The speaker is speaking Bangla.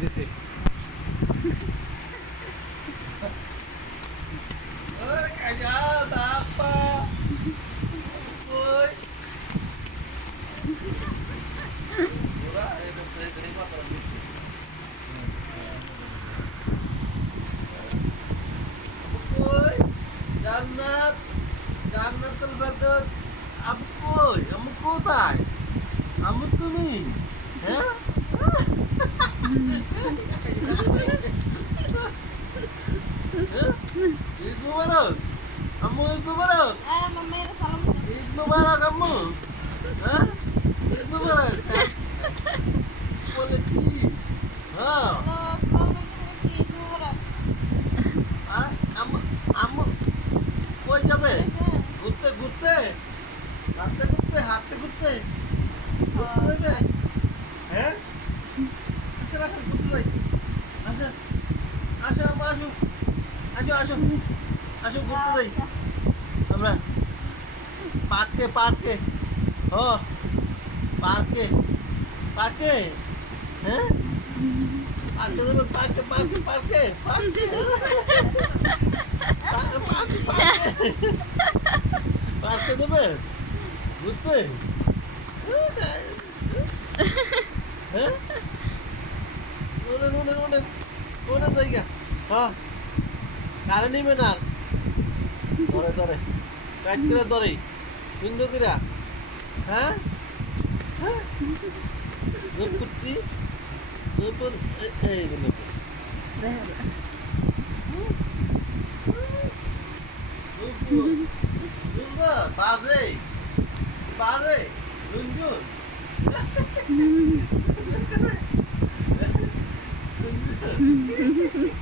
দিছি ওই কাজা বাপ্পা ওই ওরা এটা সেই কথা দিছি ওই জান্নাত জান্নাতুল ফেরদৌস আম্মু কই আম্মু কোথায় আম্মু তুমি হ্যাঁ ঈদ মুবারক আম্মু ঈদ মুবারক ঈদ মুবারক আম্মু হ্যাঁ ঈদ মুবারক বলে কি হ্যাঁ আম্মু আম্মু কই যাবে ঘুরতে ঘুরতে হাঁটতে ঘুরতে হাঁটতে ঘুরতে ঘুরতে যাবে হ্যাঁ আসেন আসেন ঘুরতে যাই আসেন আসেন আম্মু আসুন আসো আসো আসো ঘুরতে যাই আমরা পার্কে পার্কে ও পার্কে পার্কে হ্যাঁ পার্কে যাবেন পার্কে পার্কে পার্কে পার্কে পার্কে পার্কে পার্কে যাবেন ঘুরতে হ্যাঁ ওরেন ওরেন ওরেন ওরেন জায়গা হ্যাঁ কারে নিবেন আর ধরে ধরে কাট করে ধরে সুন্দর করে হ্যাঁ হ্যাঁ কুর্তি নতুন এইগুলো সুন্দর বাজে বাজে রঞ্জুন সুন্দর